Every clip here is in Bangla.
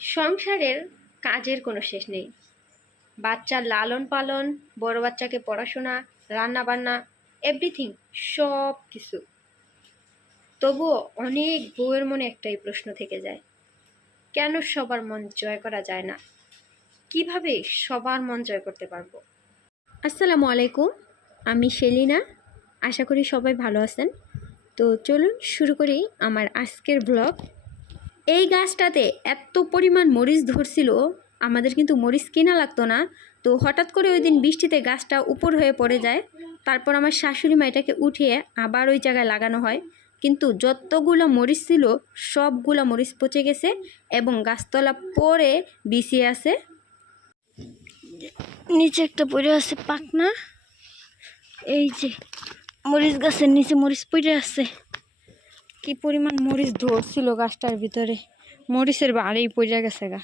সংসারের কাজের কোনো শেষ নেই। বাচ্চার লালন পালন, বড় বাচ্চাকে পড়াশোনা, রান্না বান্না, এভরিথিং, সব কিছু। তবুও অনেক বউয়ের মনে একটাই প্রশ্ন থেকে যায়, কেন সবার মন জয় করা যায় না? কিভাবে সবার মন জয় করতে পারবো? আসসালামু আলাইকুম, আমি সেলিনা। আশা করি সবাই ভালো আছেন। তো চলুন শুরু করি আমার আজকের ব্লগ। এই গাছটাতে এত পরিমাণ মরিচ ধরছিল, আমাদের কিন্তু মরিচ কিনা লাগতো না। তো হঠাৎ করে ওই দিন বৃষ্টিতে গাছটা উপর হয়ে পড়ে যায়। তারপর আমার শাশুড়ি মা এটাকে উঠিয়ে আবার ওই জায়গায় লাগানো হয়, কিন্তু যতগুলো মরিচ ছিল সবগুলো মরিচ পচে গেছে এবং গাছতলা পড়ে বিছিয়ে আছে। নিচে একটা পড়ে আছে পাকনা, এই যে মরিচ গাছের নিচে মরিচ পড়ে আছে। কি পরিমাণ মরিচ ধরছিল গাছটার ভিতরে, মরিচের বাড়ি পড়ে গেছে গা।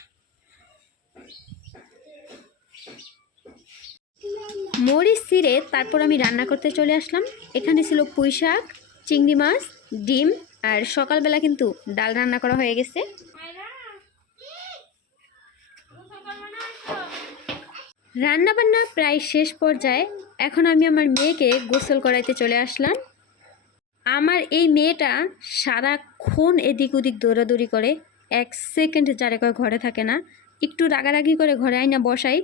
মরিচ ছিঁড়ে তারপর আমি রান্না করতে চলে আসলাম। এখানে ছিল পুঁই শাক, চিংড়ি মাছ, ডিম, আর সকালবেলা কিন্তু ডাল রান্না করা হয়ে গেছে। রান্না বান্না প্রায় শেষ পর্যায়ে। এখন আমি আমার মেয়েকে গোসল করাইতে চলে আসলাম। আমার এই মেয়েটা সারাক্ষণ এদিক ওদিক দৌড়াদৌড়ি করে, এক সেকেন্ড যারে কয় ঘরে থাকে না। একটু রাগারাগি করে ঘরে আইনা বসাই,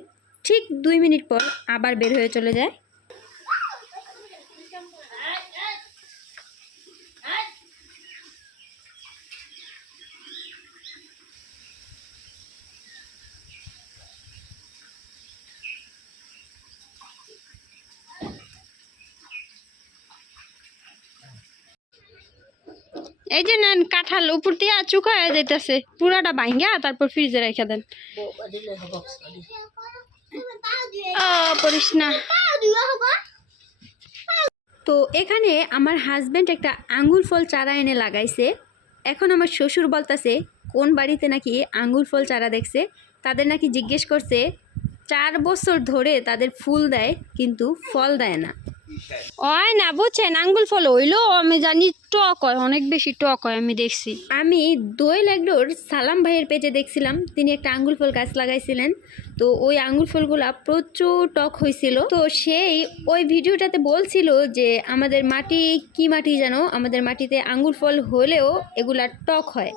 ঠিক 2 মিনিট পর আবার বের হয়ে চলে যায়। এই যে নেন কাঁঠাল, উপর দিয়ে চুকা হয়ে যাইতেছে, পুরাটা ভাঙ্গা তারপর ফ্রিজে রেখে দেন। পড়িস না। তো এখানে আমার হাজব্যান্ড একটা আঙ্গুর ফল চারা এনে লাগাইছে। এখন আমার শ্বশুর বলতেছে কোন বাড়িতে নাকি আঙ্গুর ফল চারা দেখছে, তাদের নাকি জিজ্ঞেস করছে 4 বছর ধরে তাদের ফুল দেয় কিন্তু ফল দেয় না। হয় না বুঝছেন, আঙ্গুল ফল হইলেও আমি জানি টক হয়, অনেক বেশি টক হয়, আমি দেখছি। আমি দোয়েল এগলোর সালাম ভাইয়ের পেজে দেখছিলাম তিনি একটা আঙ্গুল ফল গাছ লাগাইছিলেন। তো ওই আঙ্গুর ফলগুলা প্রচুর টক হয়েছিল। তো সেই ওই ভিডিওটাতে বলছিল যে আমাদের মাটি কি মাটি যেন, আমাদের মাটিতে আঙ্গুর ফল হলেও এগুলা টক হয়।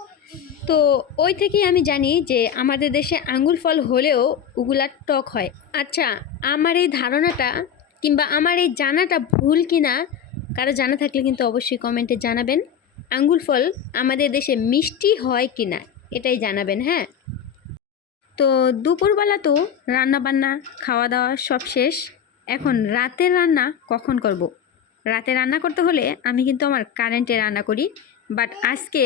তো ওই থেকেই আমি জানি যে আমাদের দেশে আঙ্গুর ফল হলেও ওগুলা টক হয়। আচ্ছা, আমার এই ধারণাটা কিংবা আমার এই জানাটা ভুল কিনা, কারো জানা থাকলে কিন্তু অবশ্যই কমেন্টে জানাবেন। আঙ্গুর ফল আমাদের দেশে মিষ্টি হয় কিনা এটাই জানাবেন। হ্যাঁ, তো দুপুরবেলা তো রান্না বান্না খাওয়া দাওয়া সব শেষ। এখন রাতের রান্না কখন করব? রাতে রান্না করতে হলে আমি কিন্তু আমার কারেন্টে রান্না করি, বাট আজকে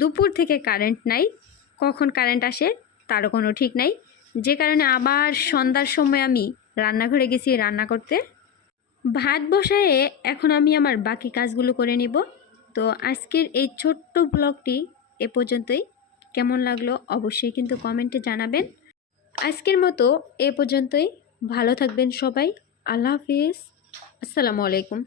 দুপুর থেকে কারেন্ট নাই। কখন কারেন্ট আসে তারও কোনো ঠিক নাই, যে কারণে আবার সন্ধ্যার সময় আমি রান্নাঘরে গেছি রান্না করতে। ভাত বসায়ে এখন আমি আমার বাকি কাজগুলো করে নিব। তো আজকের এই ছোট্ট ব্লগটি এ পর্যন্তই। কেমন লাগলো অবশ্যই কিন্তু কমেন্টে জানাবেন। আজকের মতো এ পর্যন্তই। ভালো থাকবেন সবাই। আল্লাহ হাফিজ। আসসালামু আলাইকুম।